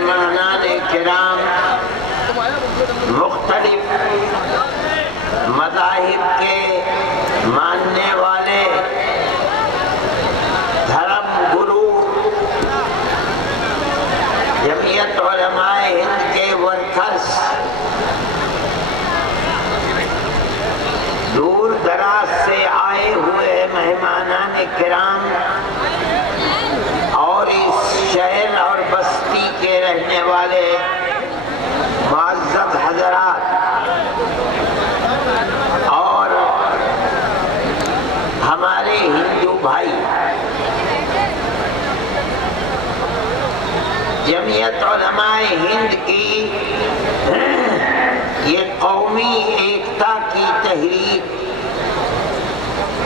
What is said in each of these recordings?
مہمانان کرام مختلف مذاہب کے ماننے والے دھرم گرو جمعیت علماء ہند کے ورکرز دور دراز سے آئے ہوئے مہمانان کرام اور اس شہر اور بستی کے رہنے والے معزز حضرات اور ہمارے ہندو بھائی، جمعیت علماء ہند کی یہ قومی ایکتا کی تحریک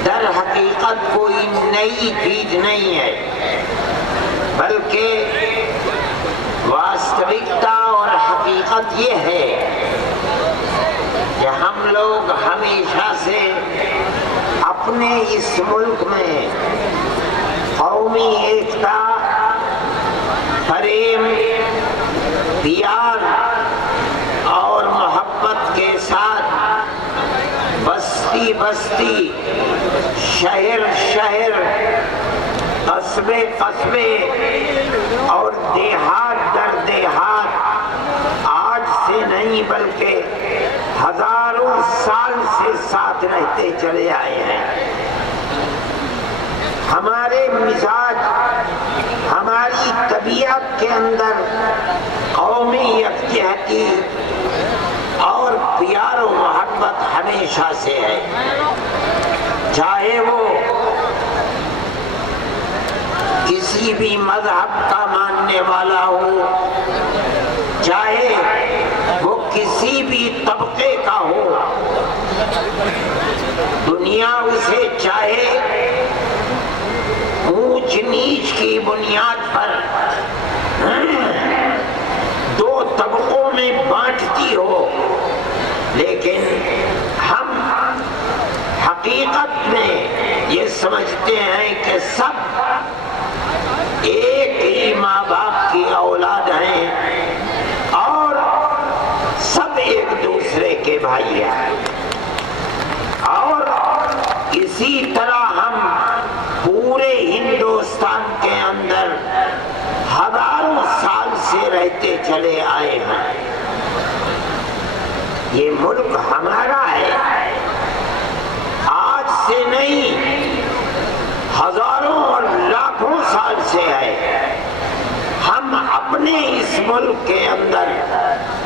در حقیقت کوئی نئی چیز نہیں ہے، بلکہ واستوکتا اور حقیقت یہ ہے کہ ہم لوگ ہمیشہ سے اپنے اس ملک میں قومی ایکتا، پریم، پیار اور محبت کے ساتھ بستی بستی، شہر شہر، قصبے قصبے اور دیہات در دیہات آج سے نہیں بلکہ ہزاروں سال سے ساتھ رہتے چلے آئے ہیں۔ ہمارے مزاج، ہماری طبیعت کے اندر قومی یکجہتی اور پیار و محبت ہمیشہ سے ہے، چاہے وہ کسی بھی مذہب کا ماننے والا ہو، چاہے وہ کسی بھی طبقے کا ہو، دنیا اسے چاہے اونچ نیچ کی بنیاد پر دو طبقوں میں بانٹتی ہو، لیکن ہم حقیقت میں یہ سمجھتے ہیں کہ سب ایک ہی ماں باپ کی اولاد ہیں اور سب ایک دوسرے کے بھائی ہیں، اور اسی طرح ہم پورے ہندوستان کے اندر ہزاروں سال سے رہتے چلے آئے ہیں۔ یہ ملک ہمارا ہے، آج سے نہیں، ہزاروں اور لاکھوں سال سے ہے۔ ہم اپنے اس ملک کے اندر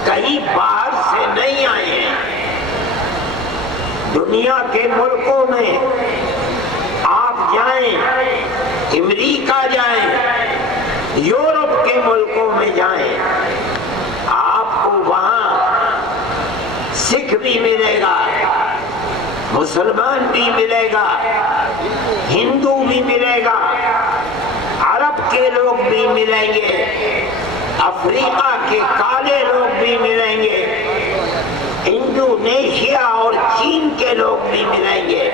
کہیں باہر سے نہیں آئے ہیں۔ دنیا کے ملکوں میں آپ جائیں، امریکہ جائیں، یورپ کے ملکوں میں جائیں، آپ کو وہاں سکھ بھی ملے گا، مسلمان بھی ملے گا، ہندو بھی ملے گا، عرب کے لوگ بھی ملیں گے، افریقہ کے کالے لوگ بھی ملیں گے، انڈونیشیا اور چین کے لوگ بھی ملیں گے۔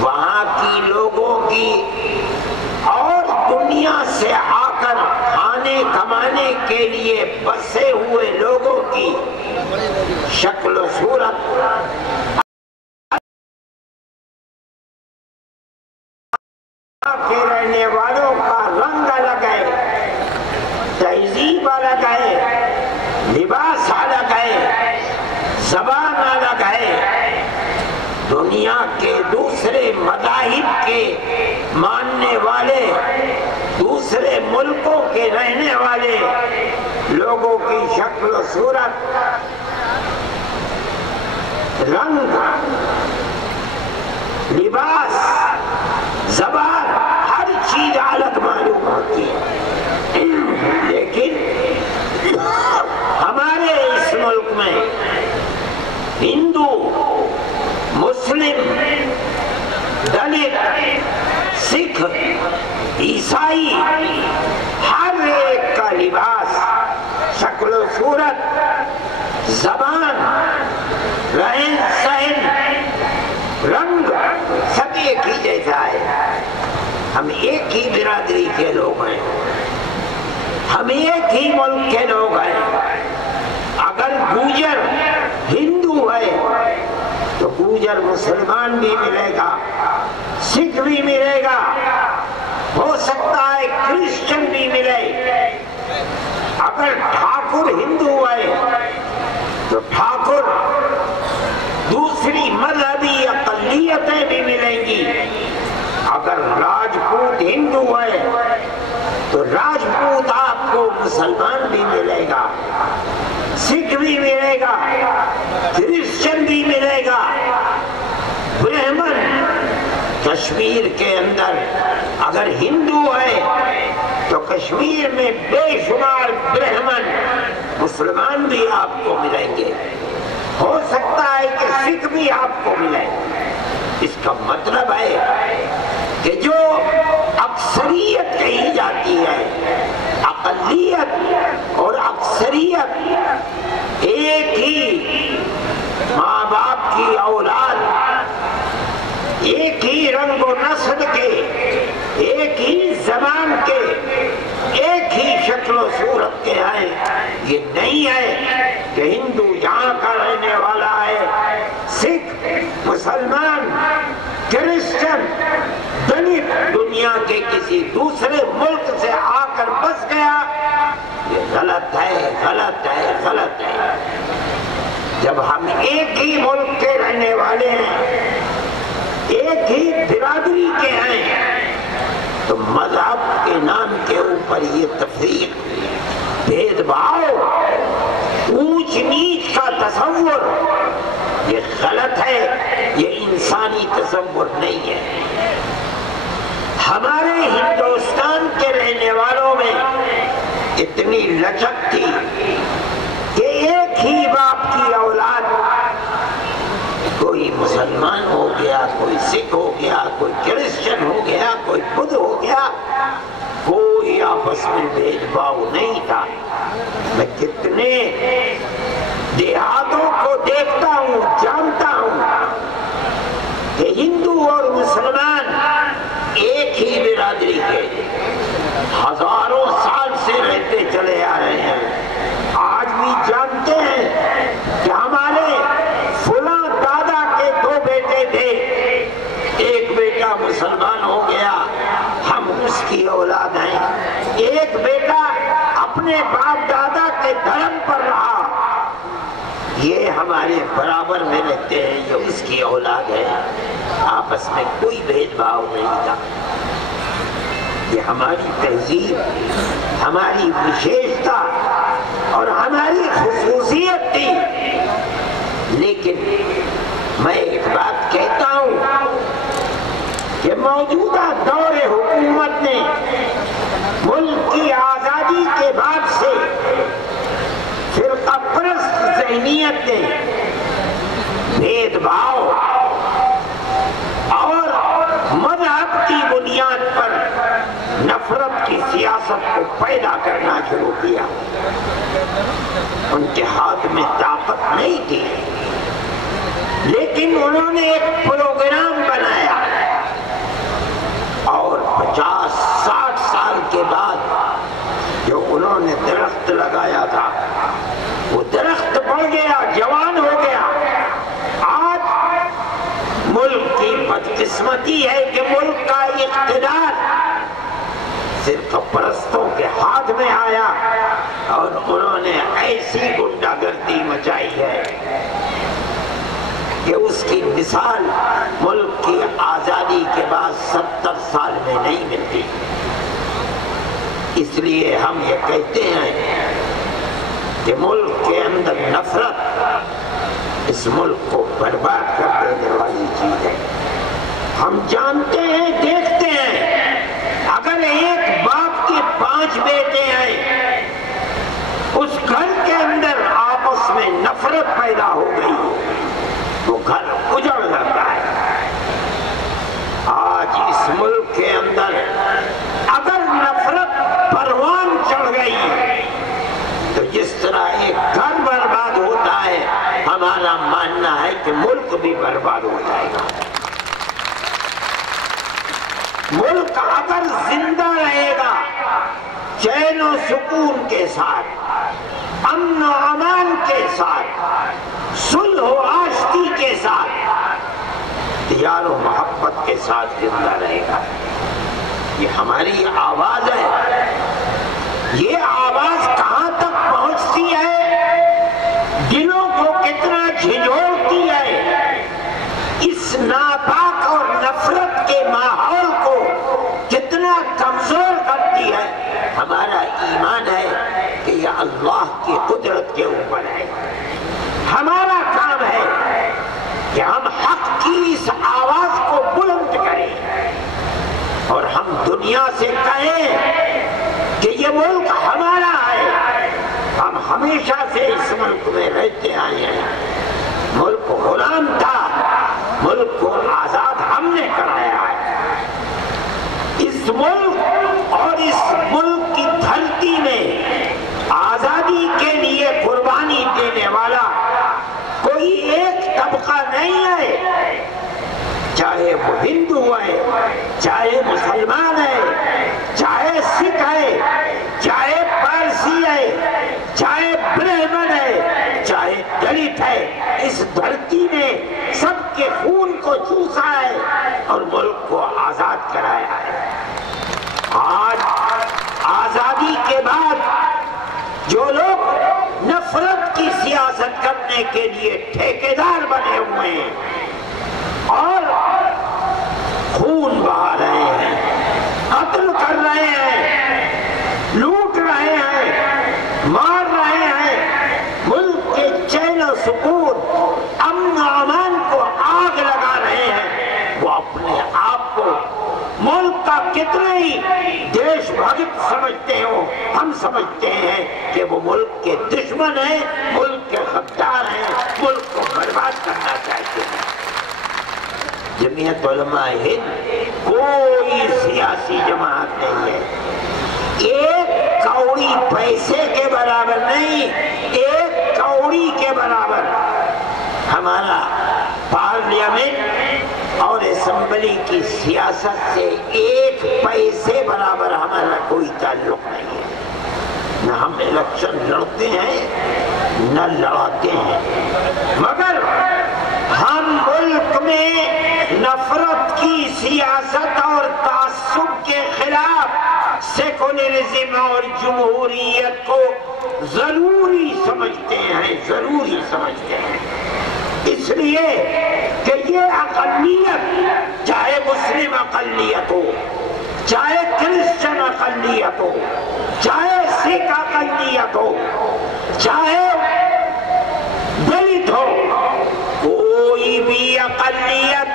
وہاں کی لوگوں کی اور دنیا سے آ کر کھانے کمانے کے لیے بسے ہوئے لوگوں کی شکل و صورت کے رہنے والوں کا رنگ الگ ہے، تہذیب الگ ہے، لباس الگ ہے، زبان الگ ہے۔ دنیا کے دوسرے مذاہب کے ماننے والے، دوسرے ملکوں کے رہنے والے لوگوں کی شکل و صورت، رنگ، لباس، زبان، ہر چیز الگ معلوم ہوتی ہے، لیکن ہمارے اس ملک میں ہندو، مسلم، دلت، سکھ، عیسائی، ہر ایک کا لباس، شکل و صورت، زبان، رہن سہن، رنگ سب ایک ہی جیسا ہے۔ ہم ایک ہی برادری کے لوگ ہیں، ہم ایک ہی ملک کے لوگ ہیں۔ اگر گوجر ہندو ہے تو گوجر مسلمان بھی ملے گا، سکھ بھی ملے گا، ہو سکتا ہے کرسچن بھی ملے۔ اگر ٹھاکر ہندو ہے تو ٹھاکر دوسری مذہبی اقلیتیں بھی ملیں گی۔ اگر راجپوت ہندو ہے تو راجپوت آپ کو مسلمان بھی ملے گا، سکھ بھی ملے گا، کرسچن بھی ملے گا، برہمن۔ کشمیر کے اندر اگر ہندو ہے تو کشمیر میں بے شمار برہمن مسلمان بھی آپ کو ملیں گے، ہو سکتا ہے کہ سکھ بھی آپ کو ملے۔ اس کا مطلب ہے کہ جو اکثریت کہی جاتی ہے، اقلیت اور اکثریت ایک ہی ماں باپ کی اولاد، ایک ہی رنگ و نسل کے، ایک ہی زبان کے، ایک ہی شکل و صورت کے ہیں۔ یہ نہیں ہے کہ ہندو یہاں کا رہنے والا ہے، سکھ، مسلمان، کرسچن، دلت دنیا کے کسی دوسرے ملک سے آ کر بس گیا۔ یہ غلط ہے، غلط ہے، غلط ہے۔ جب ہم ایک ہی ملک کے رہنے والے ہیں، ایک ہی برادری کے ہیں، تو مذہب کے نام کے اوپر یہ تفریق، بھید بھاؤ، اونچ نیچ کا تصور، یہ غلط ہے، یہ انسانی تصور نہیں ہے۔ ہمارے ہندوستان کے رہنے والوں میں اتنی لچک تھی کہ ایک ہی باپ کی اولاد، کوئی مسلمان ہو گیا، کوئی سکھ ہو گیا، کوئی کرسچن ہو گیا، کوئی بدھ ہو گیا، کوئی آپس میں بھید بھاؤ نہیں تھا۔ میں کتنے دیہاتوں کو دیکھتا ہوں، جانتا ہوں کہ ہندو اور مسلمان ایک ہی برادری کے ہزاروں سال سے رہتے چلے آ رہے ہیں۔ آج بھی جانتے ہیں کہ ہمارے فلاں دادا کے 2 بیٹے تھے، ایک بیٹا مسلمان ہو گیا، ہم اس کی اولاد ہیں، ایک بیٹا اپنے باپ دادا کے دھرم پر رہا، یہ ہمارے برابر میں رہتے ہیں، یہ اس کی اولاد ہے۔ آپس میں کوئی بھید بھاؤ نہیں تھا۔ یہ ہماری تہذیب، ہماری وشیشتا اور ہماری خصوصیت تھی۔ لیکن میں ایک بات کہتا ہوں کہ موجودہ دور حکومت نے ملک کی آزادی کے بعد سے فرقہ پرست ذہنیت نے بھید بھاؤ اور مذہب کی بنیاد پر نفرت کی سیاست کو پیدا کرنا شروع کیا۔ ان کے ہاتھ میں طاقت نہیں تھی، لیکن انہوں نے ایک پروگرام بنایا اور 50-60 سال کے بعد جو انہوں نے درخت لگایا تھا، وہ درخت بڑھ گیا، جوان ہو گیا۔ آج ملک کی بدقسمتی ہے کہ ملک کا اقتدار فرقہ پرستوں کے ہاتھ میں آیا اور انہوں نے ایسی غنڈہ گردی مچائی ہے کہ اس کی مثال ملک کی آزادی کے بعد 70 سال میں نہیں ملتی۔ اس لیے ہم یہ کہتے ہیں کہ ملک کے اندر نفرت اس ملک کو برباد کر دینے والی چیز ہے۔ ہم جانتے ہیں، دیکھتے ہیں، اگر ایک باپ کے 5 بیٹے ہیں، اس گھر کے اندر آپس میں نفرت پیدا ہو گئی، وہ گھر اجڑ جاتا ہے۔ آج اس ملک کے اندر اگر نفرت پروان چڑھ گئی تو جس طرح ایک گھر برباد ہوتا ہے، ہمارا ماننا ہے کہ ملک بھی برباد ہو جائے گا۔ ملک اگر زندہ رہے گا چین و سکون کے ساتھ، امن و امان کے ساتھ، صلح و آشتی کے ساتھ، پیار و محبت کے ساتھ زندہ رہے گا۔ یہ ہماری آواز ہے۔ یہ آواز کہاں تک پہنچتی ہے، دلوں کو کتنا جھنجھوڑتی ہے، اس ناپاک اور نفرت کے ماحول کو کتنا کمزور کرتی ہے۔ ہمارا ایمان ہے کہ یہ اللہ کی قدرت کے اوپر ہے۔ ہمارا کام ہے کہ ہم حق کی اس آواز کو بلند کریں اور ہم دنیا سے کہیں کہ یہ ملک ہمارا ہے۔ ہم ہمیشہ سے اس ملک میں رہتے آئے ہیں۔ ملک غلام تھا، ملک کو آزاد ہم نے کرایا ہے۔ اس ملک اور اس ملک کی دھرتی میں آزادی کے لیے قربانی دینے والا کوئی ایک طبقہ نہیں ہے، چاہے وہ ہندو ہے، چاہے مسلمان ہے، چاہے سکھ ہے، چاہے پارسی ہے، چاہے برہمن ہے، چاہے دلت ہے۔ اس دھرتی نے سب کے خون کو چوسا ہے اور ملک کو آزاد کرایا ہے۔ آج آزادی کے بعد جو لوگ نفرت کی سیاست کرنے کے لیے ٹھیکیدار بنے ہوئے ہیں اور خون بہا رہے ہیں، قتل کر رہے ہیں، لوٹ رہے ہیں، مار رہے ہیں، ملک کے چین و سکون، امن و امان کو آگ لگا رہے ہیں، وہ اپنے آپ کو ملک کا کتنے ہی دیش بھگت سمجھتے ہو، ہم سمجھتے ہیں کہ وہ ملک کے دشمن ہیں، ملک کے غدار ہیں، ملک کو برباد کرنا چاہتے ہیں۔ جمعیت علماء ہند کوئی سیاسی جماعت نہیں ہے، ایک کوڑی پیسے کے برابر نہیں، ایک کوڑی کے برابر ہمارا پارلیمنٹ اور اسمبلی کی سیاست سے ایک پیسے برابر ہمارا کوئی تعلق نہیں ہے۔ نہ ہم الیکشن لڑتے ہیں نہ لڑاتے ہیں، مگر ہم ملک میں نفرت کی سیاست اور تعصب کے خلاف سیکولرزم اور جمہوریت کو ضروری سمجھتے ہیں، ضروری سمجھتے ہیں، اس لیے کہ یہ اقلیت، چاہے مسلم اقلیت ہو، چاہے کرسچن اقلیت ہو، چاہے سکھ اقلیت ہو، چاہے دلت ہو، کوئی بھی اقلیت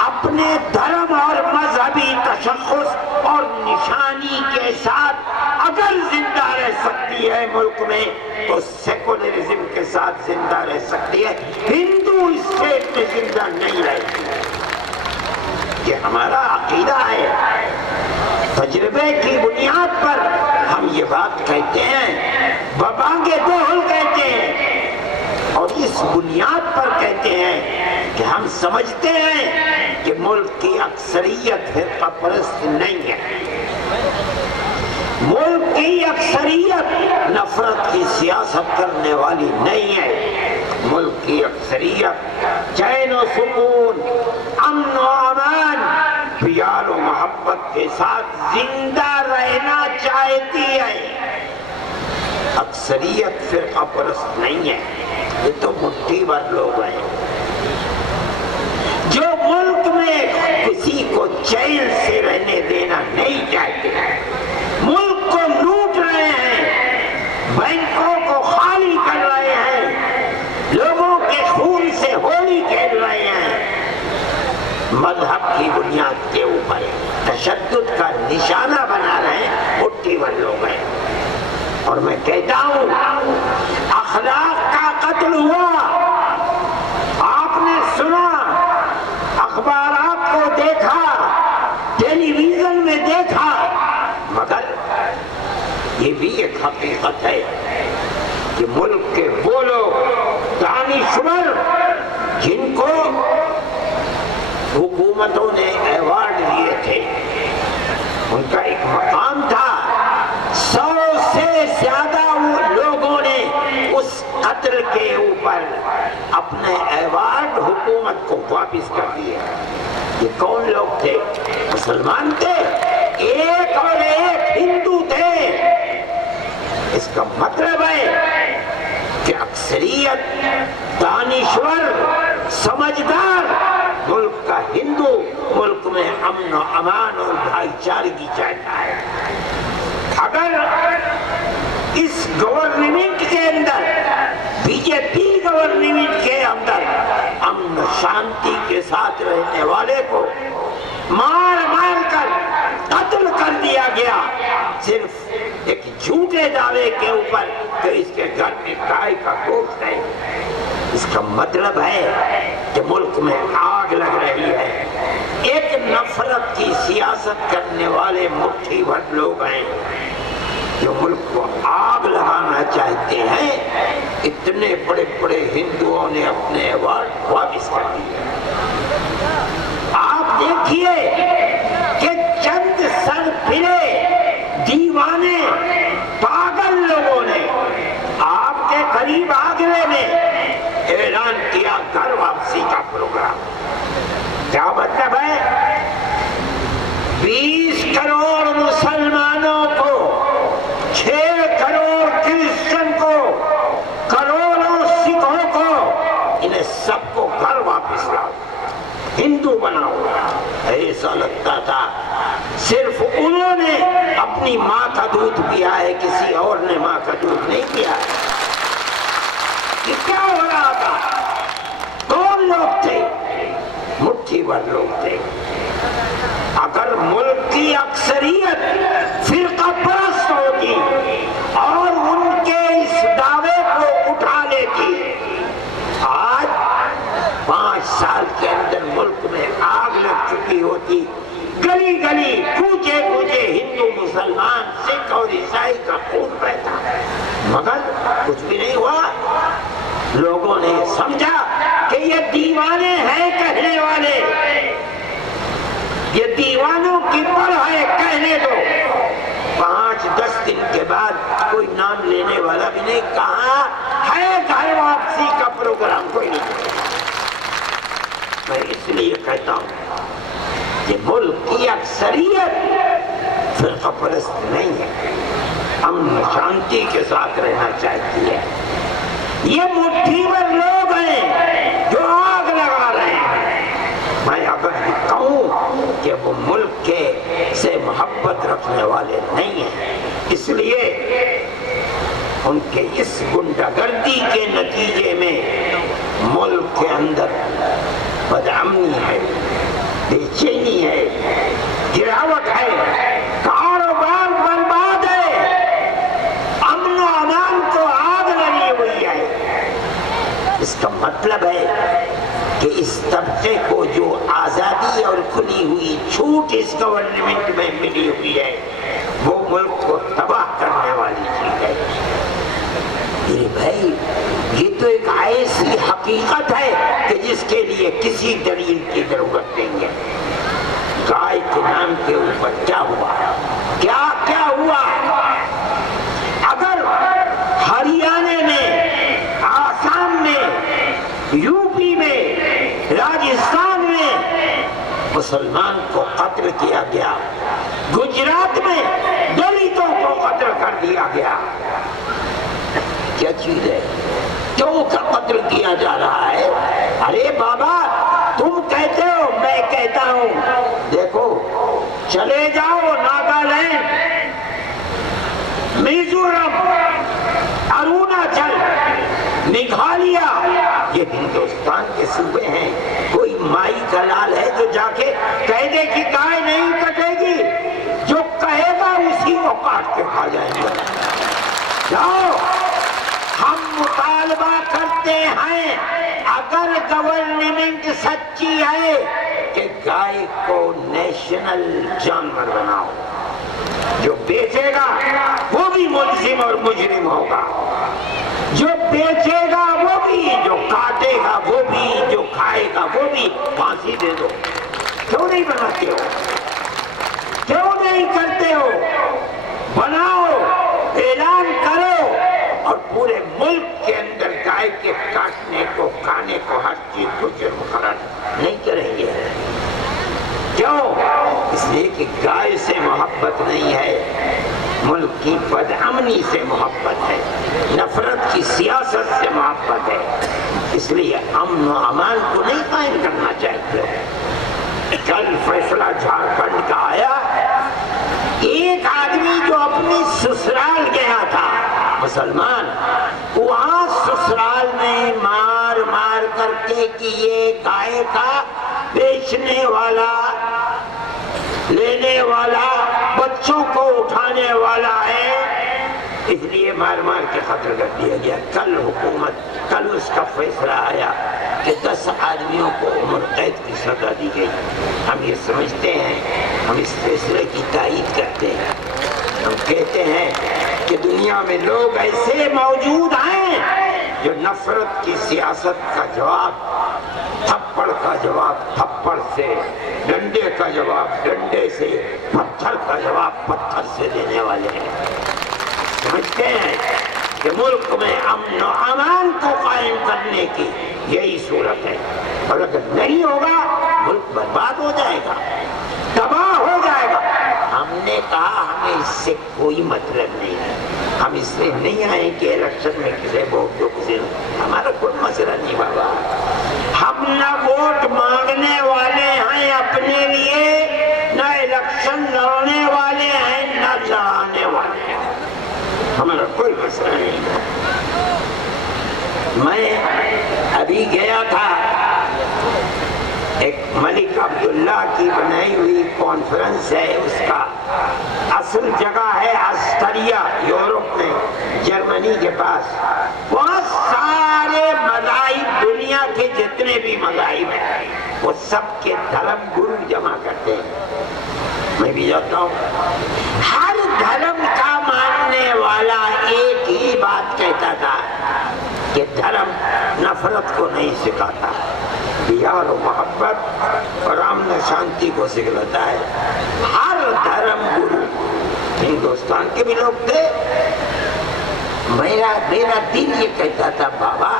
اپنے دھرم اور مذہبی تشخص اور نشانی کے ساتھ اگر زندہ رہ سکتی ہے ملک میں تو سیکولرزم کے ساتھ زندہ رہ سکتی ہے، ہندو اسٹیٹ میں زندہ نہیں رہتی۔ یہ ہمارا عقیدہ ہے، تجربے کی بنیاد پر ہم یہ بات کہتے ہیں، ببانگ دوہل کہتے ہیں، اور اس بنیاد پر کہتے ہیں کہ ہم سمجھتے ہیں کہ ملک کی اکثریت فرقہ پرست نہیں ہے، ملک کی اکثریت نفرت کی سیاست کرنے والی نہیں ہے، ملک کی اکثریت چین و سکون، امن و امان، پیار و محبت کے ساتھ زندہ رہنا چاہتی ہے۔ اکثریت فرقہ پرست نہیں ہے، یہ تو مٹھی بھر لوگ ہیں جو ملک میں کسی کو چین سے رہنے دینا نہیں چاہتے، ملک کو لوٹ رہے ہیں، بینکوں کو خالی کر رہے ہیں، لوگوں کے خون سے ہولی کھیل رہے ہیں، مذہب کی بنیاد کے اوپر تشدد کا نشانہ بنا رہے ہیں، مٹھی بھر لوگ ہیں۔ اور میں کہتا ہوں اخلاق کا قتل ہوا، آپ نے سنا، اخبارات کو دیکھا، ٹیلی ویژن میں دیکھا، مگر یہ بھی ایک حقیقت ہے کہ ملک کے وہ لوگ دانشور جن کو حکومتوں نے ایوارڈ دیے تھے، ان کا ایک مقام تھا، سے زیادہ لوگوں نے اس قتل کے اوپر اپنے ایوارڈ حکومت کو واپس کر دیا۔ یہ کون لوگ تھے؟ مسلمان تھے، ایک اور ایک ہندو تھے۔ اس کا مطلب ہے کہ اکثریت دانشور سمجھدار ملک کا ہندو ملک میں امن و امان اور بھائی چارگی چاہتا ہے۔ اگر اس گورنمنٹ کے اندر، بی جے پی گورنمنٹ کے اندر امن و شانتی کے ساتھ رہنے والے کو مار مار کر قتل کر دیا گیا صرف ایک جھوٹے دعوے کے اوپر کہ اس کے گھر میں گائے کا گوشت ہے، اس کا مطلب ہے کہ ملک میں آگ لگ رہی ہے۔ ایک نفرت کی سیاست کرنے والے مٹھی بھر لوگ ہیں جو ملک کو آگ لگانا چاہتے ہیں۔ اتنے بڑے بڑے ہندوؤں نے اپنے ایوارڈ واپس کر دیے۔ آپ دیکھیے کہ چند سر پھرے دیوانے پاگل لوگوں نے آپ کے قریب آگرے میں اعلان کیا گھر واپسی کا پروگرام۔ کیا مطلب ہے؟ 20 کروڑ مسلمانوں کو، 6 کروڑ کرسچن کو، کروڑوں سکھوں کو، انہیں سب کو گھر واپس لاؤ، ہندو بناؤ۔ ایسا لگتا تھا صرف انہوں نے اپنی ماں کا دودھ پیا ہے، کسی اور نے ماں کا دودھ نہیں پیا ہے۔ یہ کیا ہو رہا تھا؟ کون لوگ تھے؟ مٹھی بھر لوگ تھے۔ اگر ملک کی اکثریت فرقہ پرست ہوتی اور ان کے اس دعوے کو اٹھا لیتی، آج 5 سال کے اندر ملک میں آگ لگ چکی ہوتی، گلی گلی کوچے کوچے ہندو مسلمان سکھ اور عیسائی کا خون بہتا، مگر کچھ بھی نہیں ہوا۔ لوگوں نے سمجھا کہ یہ دیوانے ہیں کہنے والے، یہ دیوانوں کی پڑھ ہے، کہنے دو۔ 5-10 دن کے بعد کوئی نام لینے والا بھی نہیں، کہاں ہے گھر واپسی کا پروگرام؟ کوئی نہیں۔ میں اس لیے کہتا ہوں کہ ملک کی اکثریت فرقہ پرست نہیں ہے، امن و شانتی کے ساتھ رہنا چاہتی ہے۔ یہ مٹھی بھر لوگ ہیں جو آگ لگا رہے ہیں۔ میں اگر کہوں کہ وہ ملک کے سے محبت رکھنے والے نہیں ہیں، اس لیے ان کے اس گنڈا گردی کے نتیجے میں ملک کے اندر بدامنی ہے، بے چینی ہے، گراوٹ ہے، کاروبار برباد ہے، امن و امان کو آگ لگی ہوئی ہے۔ اس کا مطلب ہے کہ اس طبقے کو جو آزادی اور کھلی ہوئی چھوٹ اس گورنمنٹ میں ملی ہوئی ہے، وہ ملک کو تباہ کرنے والی چیز ہے۔ میرے بھائی، یہ تو ایک ایسی حقیقت ہے کہ جس کے لیے کسی دلیل کی ضرورت نہیں ہے۔ گائے کے نام کے اوپر کیا ہوا؟ کیا کیا ہوا؟ اگر ہریانہ میں، آسام میں، یو پی میں، راجستان میں مسلمان کو قتل کیا گیا، گجرات میں دلتوں کو قتل کر دیا گیا، کیا چیز ہے؟ کیوں قتل کیا جا رہا ہے؟ ارے بابا، تم کہتے ہو، میں کہتا ہوں، دیکھو چلے جاؤ ناگالینڈ، میزورم، اروناچل، میگھالیہ، یہ ہندوستان کے صوبے ہیں۔ کوئی مائی کا لال ہے جو جا کے کہہ دے کہ گائے نہیں کٹے گی؟ جو کہے گا اسی کو کاٹ کے کھا جائیں گے۔ جاؤ، ہم مطالبہ کرتے ہیں، اگر گورنمنٹ سچی ہے کہ گائے کو نیشنل جانور بناؤ، جو بیچے گا وہ بھی ملزم اور مجرم ہوگا، جو بیچے گا وہ بھی، جو کاٹے گا وہ بھی، جو کھائے گا وہ بھی، پھانسی دے دو۔ کیوں نہیں بناتے ہو؟ کیوں نہیں کرتے ہو؟ بناؤ، پورے ملک کے اندر گائے کے کاٹنے کو، کھانے کو، ہر چیز کو مقرر نہیں کریں گے۔ کیوں؟ اس لیے کہ گائے سے محبت نہیں ہے، ملک کی بدامنی سے محبت ہے، نفرت کی سیاست سے محبت ہے۔ اس لیے امن و امان کو نہیں قائم کرنا چاہتے۔ کل فیصلہ جھارکھنڈ کا آیا، ایک آدمی جو اپنی سسرال گیا تھا مسلمان، وہاں سسرال میں مار مار کر کے کہ یہ گائے کا بیچنے والا، لینے والا، بچوں کو اٹھانے والا ہے، اس لیے مار مار کے قتل کر دیا گیا۔ کل اس کا فیصلہ آیا کہ 10 آدمیوں کو عمر قید کی سزا دی گئی۔ ہم یہ سمجھتے ہیں، ہم اس فیصلے کی تائید کرتے ہیں، ہم کہتے ہیں کہ دنیا میں لوگ ایسے موجود ہیں جو نفرت کی سیاست کا جواب تھپڑ کا جواب تھپڑ سے، ڈنڈے کا جواب ڈنڈے سے، پتھر کا جواب پتھر سے دینے والے ہیں۔ سمجھتے ہیں کہ ملک میں امن و امان کو قائم کرنے کی یہی صورت ہے، اور اگر نہیں ہوگا ملک برباد ہو جائے گا، تباہ ہو جائے گا۔ ہم نے کہا ہمیں اس سے کوئی مطلب نہیں ہے، ہم اس لیے نہیں آئے کہ الیکشن میں کسی ووٹ دو، کسی ہمارا کوئی مسئلہ نہیں بابا۔ ہم نہ ووٹ مانگنے والے ہیں اپنے لیے، نہ الیکشن لڑنے والے ہیں، نہ لڑانے والے ہیں، ہمارا کوئی مسئلہ نہیں ہے۔ میں ابھی گیا تھا، ایک ملک عبداللہ کی بنائی ہوئی کانفرنس ہے، اس کا اصل جگہ ہے آسٹریا، یورپ میں، جرمنی کے پاس۔ وہاں سارے مذاہب، دنیا کے جتنے بھی مذاہب ہیں، وہ سب کے دھرم گرو جمع کرتے ہیں۔ میں بھی جاتا ہوں، ہر دھرم کا ماننے والا ایک ہی بات کہتا تھا کہ دھرم نفرت کو نہیں سکھاتا، پیار و محبت اور امن و شانتی کو سکھلاتا ہے۔ ہر دھرم گرو، ہندوستان کے بھی لوگ تھے، میرا دل یہ کہتا تھا بابا،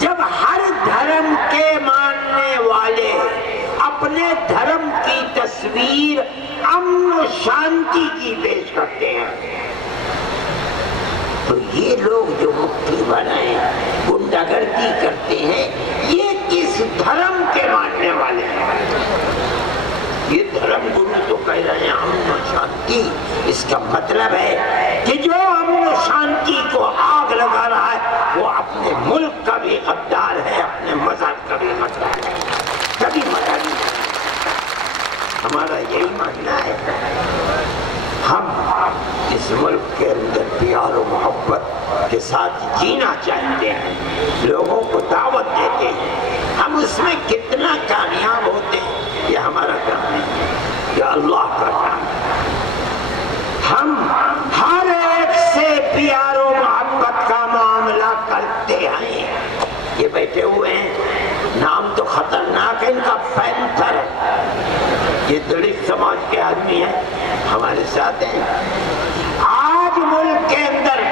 جب ہر دھرم کے ماننے والے اپنے دھرم کی تصویر امن و شانتی کی پیش کرتے ہیں، تو یہ لوگ جو مٹھی بنائے گنڈا گردی کرتے ہیں، یہ کس دھرم کے ماننے والے ہیں؟ یہ دھرم گرو تو کہہ رہے ہیں امن و شانتی، اس کا مطلب ہے کہ جو امن و شانتی کو آگ لگا رہا ہے وہ اپنے ملک کا بھی غدار ہے، اپنے مذہب کا بھی غدار ہے، کبھی مذہبی نہیں۔ ہمارا یہی ماننا ہے، ہم اس ملک کے اندر پیار و محبت کے ساتھ جینا چاہتے ہیں، لوگوں کو دعوت دیتے ہیں، ہم اس میں کتنا کامیاب ہوتے ہیں یہ ہمارا کام نہیں ہے، یہ اللہ کا کام ہے۔ ہم ہر ایک سے پیار و محبت کا معاملہ کرتے ہیں۔ یہ بیٹھے ہوئے ہیں، نام تو خطرناک ہے ان کا، پینتھر، یہ دلت سماج کے آدمی ہیں، ہمارے ساتھ ہیں۔ آج ملک کے اندر،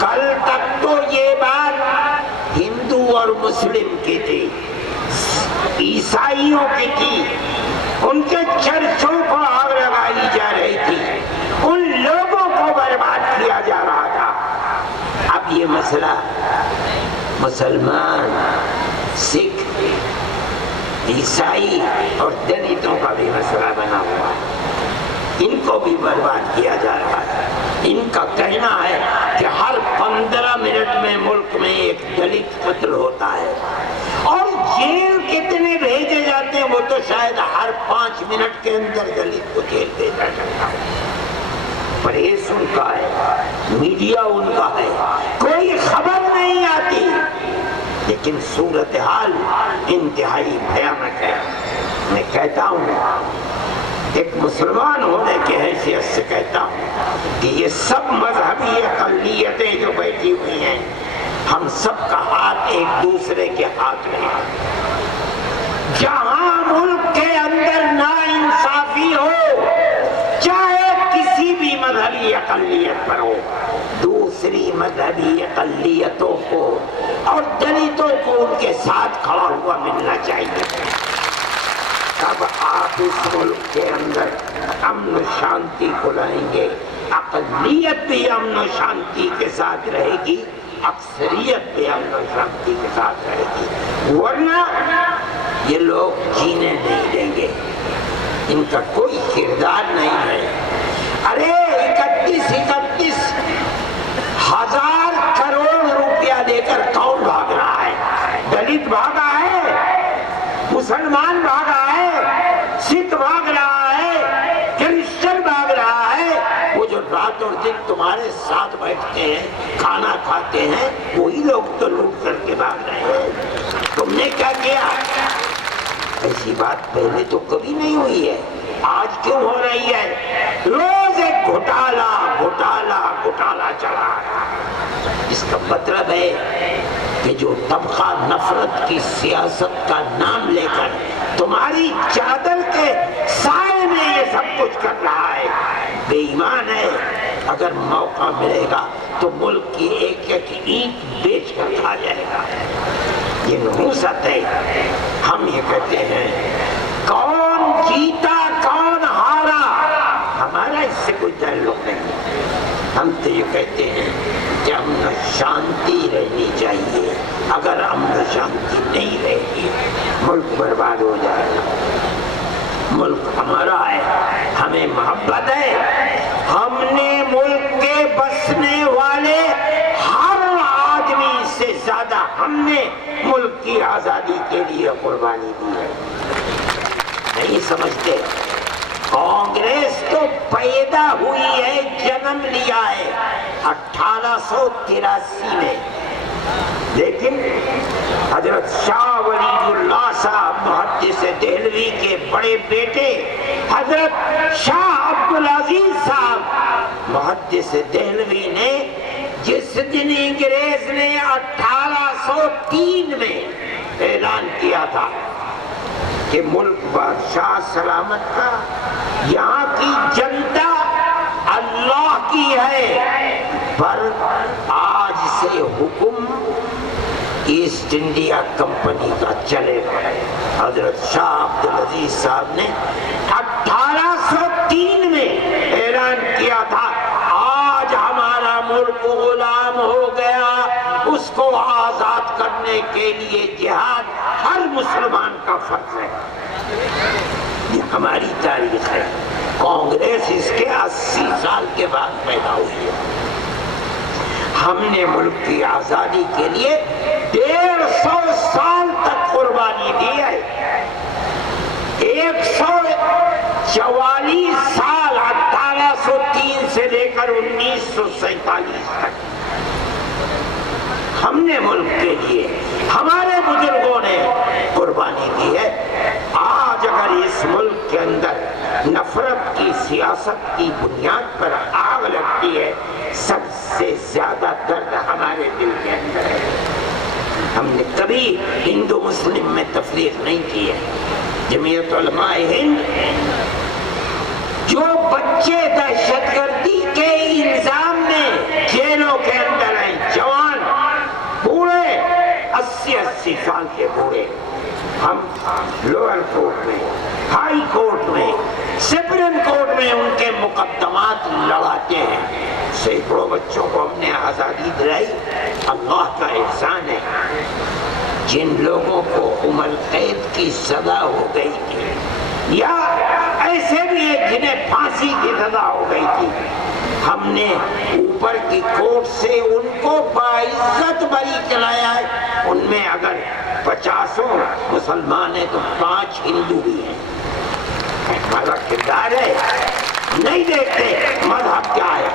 کل تک تو یہ بات ہندو اور مسلم کی تھی، عیسائیوں کی تھی، ان کے چرچوں کو آگ لگائی جا رہی تھی، ان لوگوں کو برباد کیا جا رہا تھا۔ اب یہ مسئلہ مسلمان، سکھ، عیسائی اور دلتوں کا بھی مسئلہ بنا ہوا ہے، ان کو بھی برباد کیا جا رہا ہے۔ ان کا کہنا ہے کہ ہر 15 منٹ میں ملک میں ایک دلت قتل ہوتا ہے، اور جیل کتنے بھیجے جاتے ہیں وہ تو شاید ہر 5 منٹ کے اندر دلت کو جیل بھیجا جاتا ہے۔ پریس ان کا ہے، میڈیا ان کا ہے، کوئی خبر نہیں آتی، لیکن صورتحال انتہائی بھیانک ہے۔ میں کہتا ہوں، ایک مسلمان ہونے کی حیثیت سے کہتا ہوں کہ یہ سب مذہبی اقلیتیں جو بیٹھی ہوئی ہیں، ہم سب کا ہاتھ ایک دوسرے کے ہاتھ میں ہے۔ جہاں ملک کے اندر ناانصافی ہو، چاہے کسی بھی مذہبی اقلیت پر ہو، دوسری مذہبی اقلیتوں کو اور دلتوں کو ان کے ساتھ کھڑا ہوا ملنا چاہیے. تب آپ اس ملک کے اندر امن و شانتی کو لائیں گے. اقلیت بھی امن و شانتی کے ساتھ رہے گی, اکثریت بھی امن و شانتی کے ساتھ رہے گی. ورنہ یہ لوگ جینے نہیں دیں گے, ان کا کوئی کردار نہیں ہے. ارے 31 ہزار کروڑ روپیہ لے کر کون بھاگ رہا ہے؟ دلت بھاگا ہے, مسلمان بھاگا ہے, سکھ بھاگ رہا ہے, کرسچن بھاگ رہا ہے. وہ جو رات اور دن تمہارے ساتھ بیٹھتے ہیں, کھانا کھاتے ہیں, وہی لوگ تو لوٹ کر کے بھاگ رہے ہیں. تم نے کیا کیا؟ ایسی بات پہلے تو کبھی نہیں ہوئی ہے, آج کیوں ہو رہی ہے؟ روز ایک گھوٹالا گھوٹالا گھوٹالا چلا رہا ہے. اس کا مطلب ہے کہ جو طبقہ نفرت کی سیاست کا نام لے کر تمہاری چادر کے سائے میں یہ سب کچھ کر رہا ہے, بے ایمان ہے. اگر موقع ملے گا تو ملک کی ایک ایک اینٹ بیچ کر کھا جائے گا. یہ نحوست ہے. ہم یہ کہتے ہیں کون جیتا کون ہارا, ہمارا اس سے کوئی تعلق نہیں. ہم تو یہ کہتے ہیں کہ امن و شانتی رہنی چاہیے. اگر امن و شانتی نہیں رہے گی ملک برباد ہو جائے گا. ملک ہمارا ہے, ہمیں محبت ہے. ہم نے ملک کے بسنے والے ہر آدمی سے زیادہ ہم نے ملک کی آزادی کے لیے قربانی دی ہے. نہیں سمجھتے؟ کانگریس تو پیدا ہوئی ہے, جنم لیا ہے 1883 میں, لیکن حضرت شاہ ولی اللہ صاحب محدث دہلوی کے بڑے بیٹے حضرت شاہ عبدالعزیز صاحب محدث دہلوی نے جس دن انگریز نے 1803 میں اعلان کیا تھا کہ ملک بادشاہ سلامت کا, یہاں کی جنتا اللہ کی ہے, پر آج سے حکم ایسٹ انڈیا کمپنی کا چلے گا. حضرت شاہ عبدالعزیز صاحب نے 1803 میں اعلان کیا تھا آج ہمارا ملک غلام ہو گیا, اس کو آزاد کرنے کے لیے جہاد ہر مسلمان کا فرض ہے. یہ ہماری تاریخ ہے. کانگریس اس کے 80 سال کے بعد پیدا ہوئی ہے. ہم نے ملک کی آزادی کے لیے 150 سال تک قربانی دی ہے. 144 سال 1803 سے لے کر 1947 تک ہم نے ملک کے لیے, ہمارے بزرگوں نے قربانی دی ہے. آج اگر اس ملک کے اندر نفرت کی سیاست کی بنیاد پر آگ لگتی ہے, سب سے زیادہ درد ہمارے دل کے اندر ہے. ہم نے کبھی ہندو مسلم میں تفریق نہیں کی ہے. جمعیت علماء ہند جو بچے دہشت گردی کے الزام میں جیلوں کے اندر ہیں, جوان بوڑھے 80 سال کے بوڑھے, ہم لوئر کورٹ میں, ہائی کورٹ میں, سپریم کورٹ میں ان کے مقدمات لڑاتے ہیں. سینکڑوں بچوں کو ہم نے آزادی دلائی. اللہ کا احسان ہے. جن لوگوں کو عمر قید کی سزا ہو گئی تھی یا ایسے بھی ہیں جنہیں پھانسی کی سزا ہو گئی تھی, ہم نے اوپر کی کورٹ سے ان کو باعزت بری کرایا ہے. ان میں اگر 50 مسلمان ہیں تو 5 ہندو بھی ہیں. ہمارا کردار ہے, نہیں دیکھتے مذہب کیا ہے.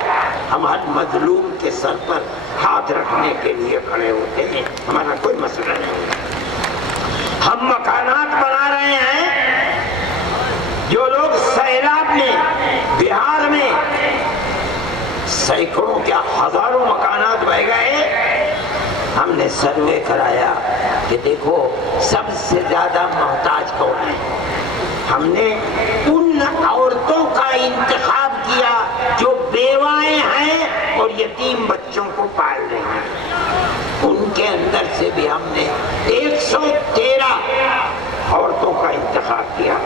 ہم ہر مظلوم کے سر پر ہاتھ رکھنے کے لیے کھڑے ہوتے ہیں. ہمارا کوئی مسئلہ نہیں. ہم مکانات بنا رہے ہیں. جو لوگ سیلاب میں بہار میں سینکڑوں کیا ہزاروں مکانات بہ گئے, ہم نے سروے کرایا کہ دیکھو سب سے زیادہ محتاج کون ہے. ہم نے ان عورتوں کا انتخاب کیا جو بیوائیں ہیں اور یتیم بچوں کو پال رہے ہیں، ان کے اندر سے بھی ہم نے 113 عورتوں کا انتخاب کیا۔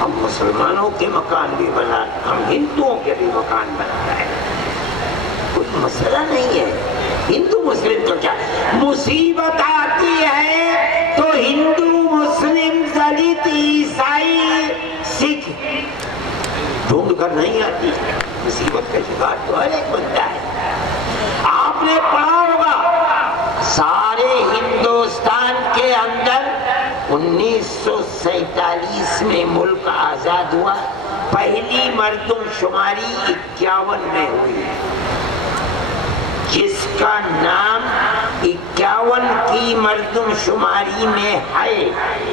ہم مسلمانوں کے مکان بھی بنا، ہم ہندوؤں کے بھی مکان بنا رہے ہیں، کوئی مسئلہ نہیں ہے۔ ہندو مسلم تو کیا، مصیبت آتی ہے تو ہندو مسلم دلت عیسائی سکھ ڈھونڈ کر نہیں آتی، مصیبت کا شکار تو ہر ایک بنتا ہے۔ آپ نے پڑھا ہوگا سارے ہندوستان کے اندر 1947 میں ملک آزاد ہوا، پہلی مردم شماری 51 میں ہوئی، جس کا نام 51 کی مردم شماری میں ہے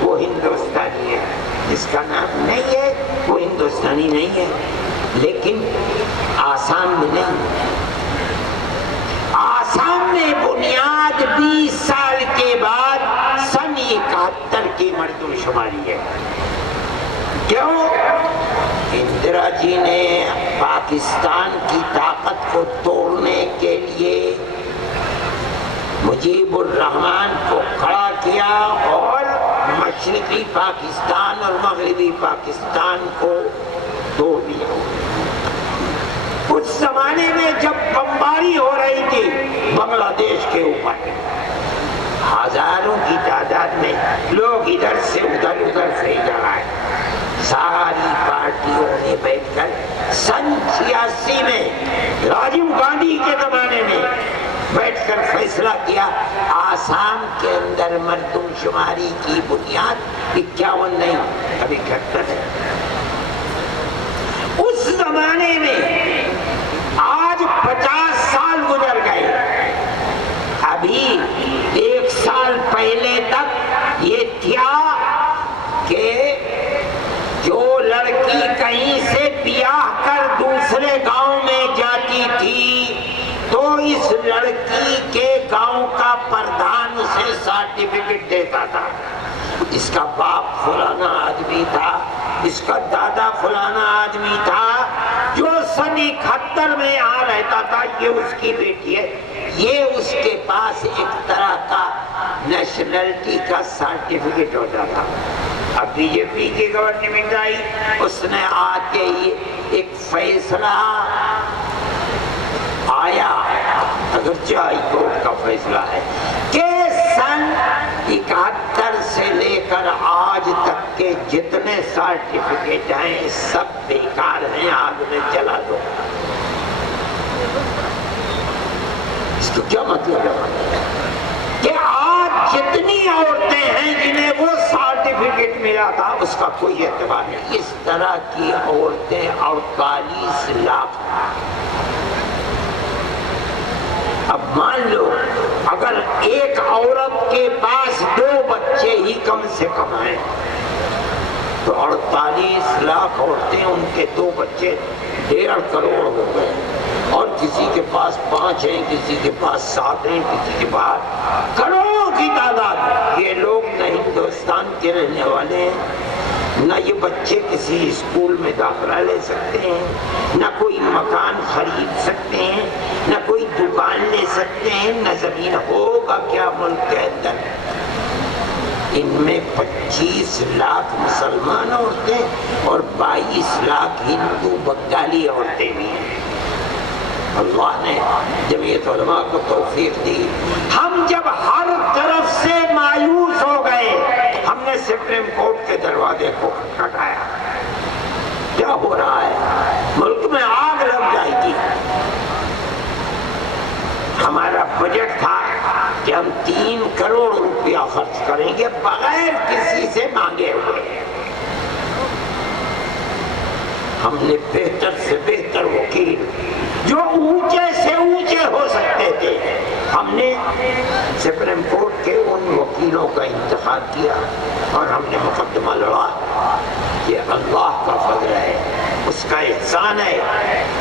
وہ ہندوستانی ہے، جس کا نام نہیں ہے وہ ہندوستانی نہیں ہے۔ لیکن آسام میں نہیں، آسام میں بنیاد 20 سال کے بعد سن 71 کی مردم شماری ہے۔ کیوں؟ اندرا جی نے پاکستان کی طاقت کو توڑنے کے لیے مجیب الرحمان کو کھڑا کیا اور مشرقی پاکستان اور مغربی پاکستان کو توڑ دیا۔ اس زمانے میں جب بمباری ہو رہی تھی بنگلہ دیش کے اوپر، ہزاروں کی تعداد میں لوگ ادھر سے ادھر سے ادھر آئے، ساری پارٹیوں نے بیٹھ کر سن 86 میں راجیو گاندھی کے زمانے میں بیٹھ کر فیصلہ کیا آسام کے اندر مردم شماری کی بنیاد 51 نہیں، ابھی 71 ہے۔ اس زمانے میں آج 50 سال گزر گئے، ابھی 1 سال پہلے تک یہ تھا کہ جو لڑکی کہیں سے بیاہ کر دوسرے گاؤں میں جاتی تھی تو اس لڑکی کے گاؤں کا پردھان اسے سرٹیفکیٹ دیتا تھا، اس کا باپ فلانا آدمی تھا، اس کا دادا فلانا آدمی تھا، جو سن 71 میں آ رہتا تھا، یہ اس کی بیٹی ہے، یہ اس کے پاس ایک طرح کا نیشنلٹی کا سرٹیفکیٹ ہوتا تھا۔ اب بی جے پی کی گورنمنٹ آئی، اس نے آتے ہی ایک فیصلہ آیا، اگرچہ ہائی کورٹ کا فیصلہ ہے، کہ سن 71 سے لے کر آج تک کے جتنے سرٹیفکیٹ ہیں سب بیکار ہیں، آگ میں جلا دو۔ اس کا کیا مطلب ہے؟ کہ آج جتنی عورتیں ہیں جنہیں وہ سرٹیفکیٹ ملا تھا اس کا کوئی اعتبار نہیں۔ اس طرح کی عورتیں 48 لاکھ۔ اب مان لو اگر ایک عورت کے پاس 2 بچے ہی کم سے کم ہیں تو 48 لاکھ عورتیں، ان کے 2 بچے 1.5 کروڑ ہو گئے، اور کسی کے پاس 5 ہیں، کسی کے پاس 7 ہیں، کسی کے پاس کروڑوں کی تعداد۔ یہ لوگ نہ ہندوستان کے رہنے والے ہیں، نہ یہ بچے کسی اسکول میں داخلہ لے سکتے ہیں، نہ کوئی مکان خرید سکتے ہیں، نہ کوئی دکان لے سکتے ہیں، نہ زمین ہوگا کیا ملک کے اندر۔ ان میں 25 لاکھ مسلمان عورتیں اور 22 لاکھ ہندو بنگالی عورتیں بھی ہیں۔ اللہ نے جمعیت علماء کو توفیق دی۔ ہم جب ہر طرف سے مایوس ہو گئے، ہم نے سپریم کورٹ کے دروازے کو کھٹکھٹایا۔ کیا ہو رہا ہے؟ ملک میں آگ لگ جائے گی۔ ہمارا بجٹ تھا کہ ہم 3 کروڑ روپیہ خرچ کریں گے بغیر کسی سے مانگے ہوئے۔ ہم نے بہتر سے بہتر وکیل جو اونچے سے اونچے ہو سکتے تھے، ہم نے سپریم کورٹ کے ان وکیلوں کا انتخاب کیا اور ہم نے مقدمہ لڑا۔ یہ اللہ کا فضل ہے، اس کا احسان ہے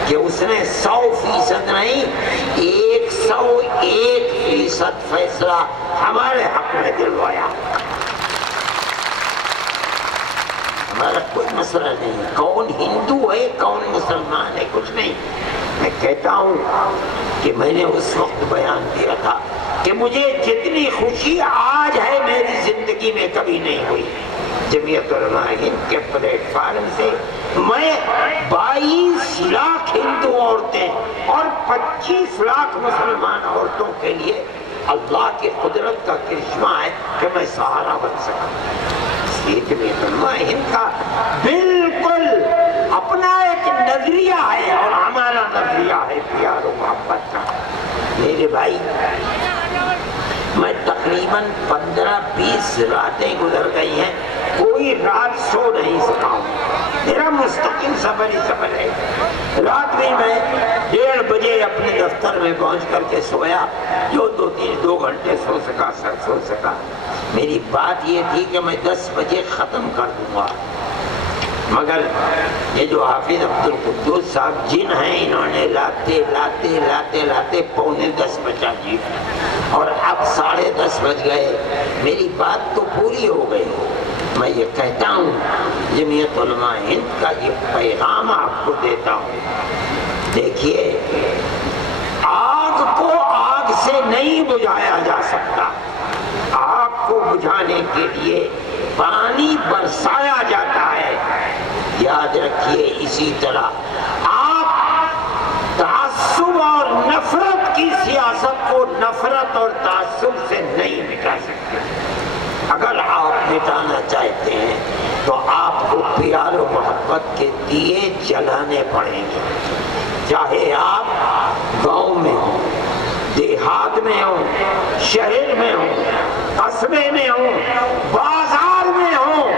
کہ اس نے 100% نہیں 101% فیصلہ ہمارے حق میں دلوایا۔ ہمارا کوئی مسئلہ نہیں، کون ہندو ہے کون مسلمان ہے، کچھ نہیں۔ میں کہتا ہوں کہ میں نے اس وقت بیان دیا تھا کہ مجھے جتنی خوشی آج ہے میری زندگی میں کبھی نہیں ہوئی. جمعیت علماء ہند کے پلیٹ فارم سے میں 22 لاکھ ہندو عورتیں اور 25 لاکھ مسلمان عورتوں کے لیے اللہ کی قدرت کا کرشمہ ہے کہ میں سہارا بن سکا. اس لیے جمعیت علماء ہند کا بالکل اپنا ایک نظریہ ہے اور ہمارا نظریہ ہے پیار و محبت کا. میرے بھائی میں تقریباً 15-20 راتیں گزر گئی ہیں, کوئی رات سو نہیں سکا ہوں. میرا مستقل سفر ہی سفر ہے. رات میں 1:30 بجے اپنے دفتر میں پہنچ کر کے سویا, جو 2 گھنٹے سو سکا سو سکا. میری بات یہ تھی کہ میں 10 بجے ختم کر دوں گا, مگر یہ جو حافظ عبدالقدوس صاحب جن ہیں انہوں نے لاتے لاتے لاتے لاتے 9:45 بجا جی, اور اب 10:30 بج گئے. میری بات تو پوری ہو گئی. میں یہ کہتا ہوں جمعیت علماء ہند کا یہ پیغام آپ کو دیتا ہوں. دیکھیے, آگ کو آگ سے نہیں بجھایا جا سکتا. آگ کو بجھانے کے لیے پانی برسایا جاتا ہے. یاد رکھیے, اسی طرح آپ تعصب اور نفرت کی سیاست کو نفرت اور تعصب سے نہیں مٹا سکتے. اگر آپ مٹانا چاہتے ہیں تو آپ کو پیار و محبت کے دیے جلانے پڑیں گے. چاہے آپ گاؤں میں ہوں, دیہات میں ہوں, شہر میں ہوں, قصبے میں ہوں, بازار میں ہوں.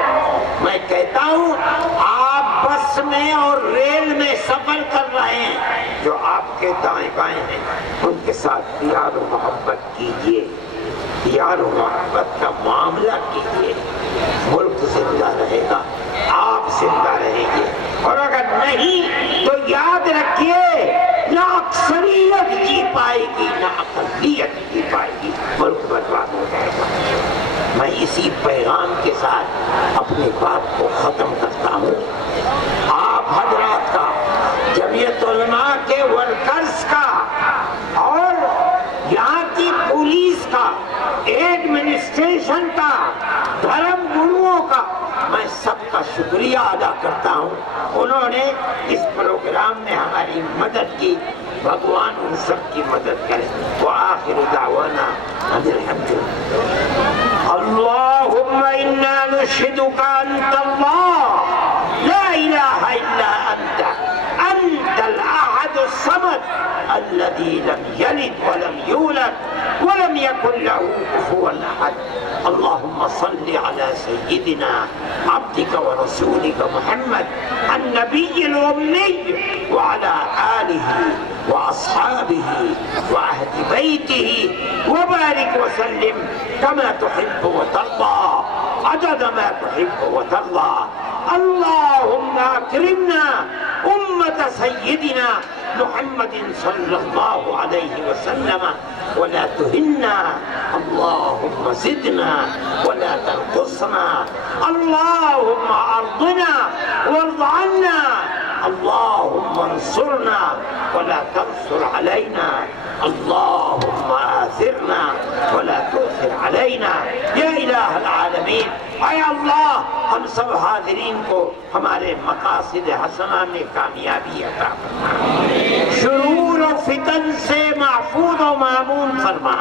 میں کہتا ہوں آپ بس میں اور ریل میں سفر کر رہے ہیں, جو آپ کے دائیں بائیں ہیں ان کے ساتھ پیار و محبت کیجیے, پیار و محبت کا معاملہ کیجیے. ملک زندہ رہے گا, آپ زندہ رہیں گے. اور اگر نہیں تو یاد رکھیے, نہ اکثریت جی پائے گی نہ اقلیت جی پائے گی, ملک برباد ہو جائے گا. میں اسی پیغام کے ساتھ اپنی بات کو ختم کرتا ہوں. آپ حضرات کا, جمعیت علماء کے ورکرز کا اور یہاں کی پولیس کا, ایڈمنسٹریشن کا, دھرم گروؤں کا میں سب کا شکریہ ادا کرتا ہوں. انہوں نے اس پروگرام میں ہماری مدد کی. بھگوان ان سب کی مدد کرے. وآخر دعوانا ان الحمد للہ. اللہم انا نشہدک انت اللہ لا الہ الا انت, انت الاحد الصمد الذي لم يلد ولم يولد ولم يكن له كفوا احد. اللهم صل على سيدنا عبدك ورسولك محمد النبي الأمي وعلى آله وأصحابه وأهل بيته وبارك وسلم كما تحب وترضى عدد ما تحب وترضى. اللهم أكرمنا أمة سيدنا محمد صلى الله عليه وسلم ولا تهنا. اللهم زدنا ولا تنقصنا. اللهم أرضنا وارض عنا. اللهم انصرنا ولا تنصر علينا. اللهم آثرنا ولا تؤثر علينا يا إله العالمين. اے اللہ, ہم سب حاضرین کو ہمارے مقاصد حسنہ میں کامیابی عطا فرما, شرور و فتن سے محفوظ و مامون فرما.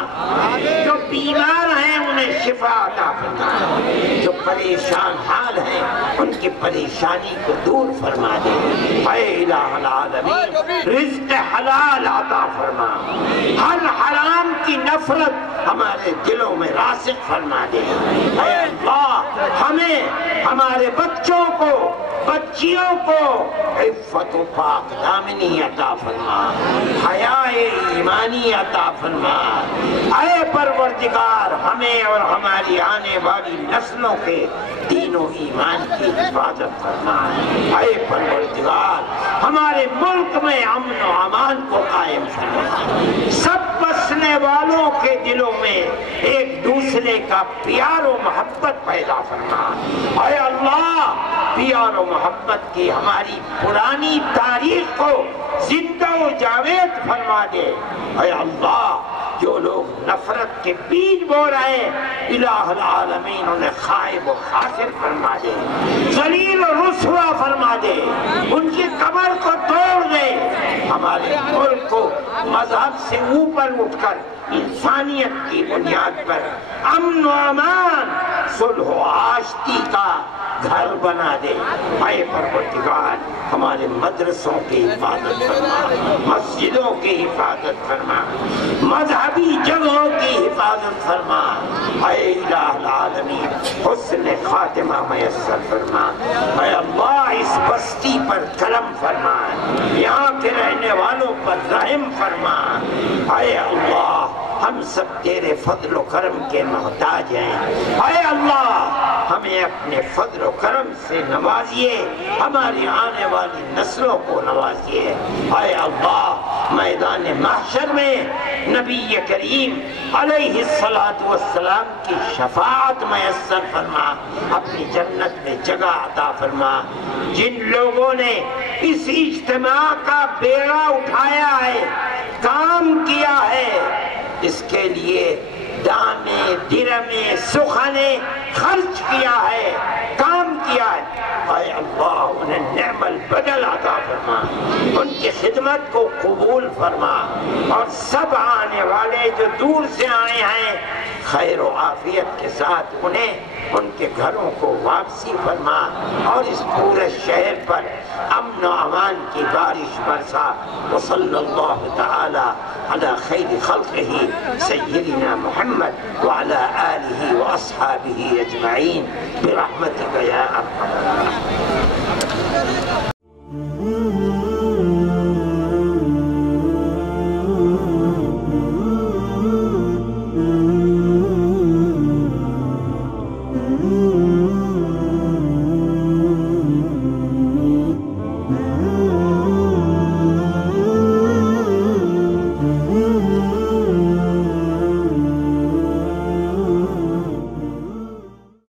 جو بیمار ہیں انہیں شفا عطا فرما, جو پریشان حال ہیں ان کی پریشانی کو دور فرما دے. اے الہ العالمین, رزق حلال عطا فرما, ہر حرام کی نفرت ہمارے دلوں میں راسخ فرما دے. اے اللہ, ہمیں, ہمارے بچوں کو, بچیوں کو عفت و پاک دامنی عطا فرما, حیاء ایمانی عطا فرما. اے پروردگار, ہمیں اور ہماری آنے والی نسلوں کے دین و ایمان کی حفاظت فرما. اے پروردگار, ہمارے ملک میں امن و امان کو قائم فرما. سب بسنے والوں کے دلوں میں ایک دوسرے کا پیار و محبت پیدا فرما۔ اے اللہ پیار و محبت کی ہماری پرانی تاریخ کو زندہ و جاوید فرما دے۔ اے اللہ جو لوگ نفرت کے بیج بو رہے ہیں الہ العالمین انہیں خائب و خاسر فرما دے، ذلیل و رسوا فرما دے، ان کی کمر کو توڑ دے۔ ہمارے ملک کو مذہب سے اوپر اٹھ کر انسانیت کی بنیاد پر امن و امان، صلح و آشتی کا گھر بنا دے۔ اے پروردگار ہمارے مدرسوں کی حفاظت فرما، مسجدوں کی حفاظت فرما، مذہبی جگہوں کی حفاظت فرما۔ اے الہ العالمین حسن خاتمہ میسر فرما۔ اے اللہ اس بستی پر کرم فرما، یہاں کے رہنے والوں پر رحم فرما۔ اے اللہ ہم سب تیرے فضل و کرم کے محتاج ہیں۔ اے اللہ ہمیں اپنے فضل و کرم سے نوازیے، ہماری آنے والی نسلوں کو نوازیے۔ اے اللہ میدان محشر میں نبی کریم علیہ السلام کی شفاعت میسر فرما، اپنی جنت میں جگہ عطا فرما۔ جن لوگوں نے اس اجتماع کا بیڑا اٹھایا ہے، کام کیا ہے، اس کے لیے دانے درہمے سخنے خرچ کیا ہے، کام کیا ہے، اے اللہ انہیں نعم البدل عطا فرما، ان کی خدمت کو قبول فرما، اور سب آنے والے جو دور سے آئے ہیں خیر و عافیت کے ساتھ انہیں ان کے گھروں کو واپسی فرما، اور اس پورے شہر پر امن و امان کی بارش برسا۔ وصلی اللہ تعالی علی خیر خلقہ سیدنا محمد وعلی آلہ واصحابہ اجمعین برحمتک یا ارحم الراحمین۔